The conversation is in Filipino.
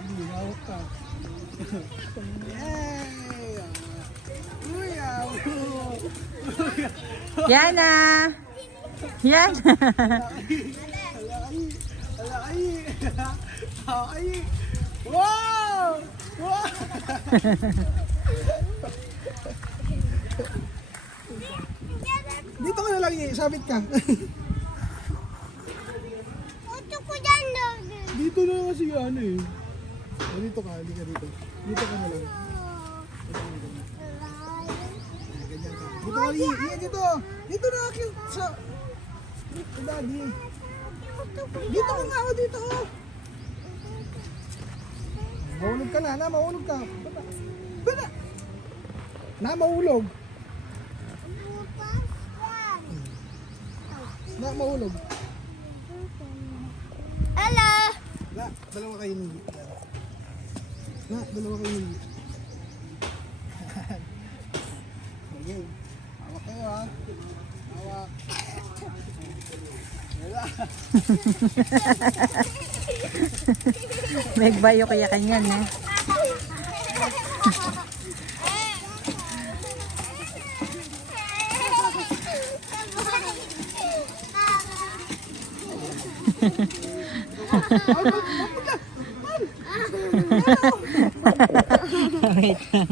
Hindi, hawak ka. Yay! Uy, Yana! Yana! Ay! Wow! Wow! Dito ka na lang sabit ka. Dito na kasi ano eh. Dito ka, hindi ka dito. Dito ka na lang. Ganyan ka. Dito ka, dito. Dito na akin. Sa... Dito, daddy. Dito ka nga ako, dito ka. Mahulog ka na, mahulog ka. Bala. Mahulog. Mahulog. Hello! Dalawa kayo nili. Dalawa kayo nili. Okay. Hawak kayo ha. Hawak. Wala. Magbayo kaya kanyan eh. Wait lang.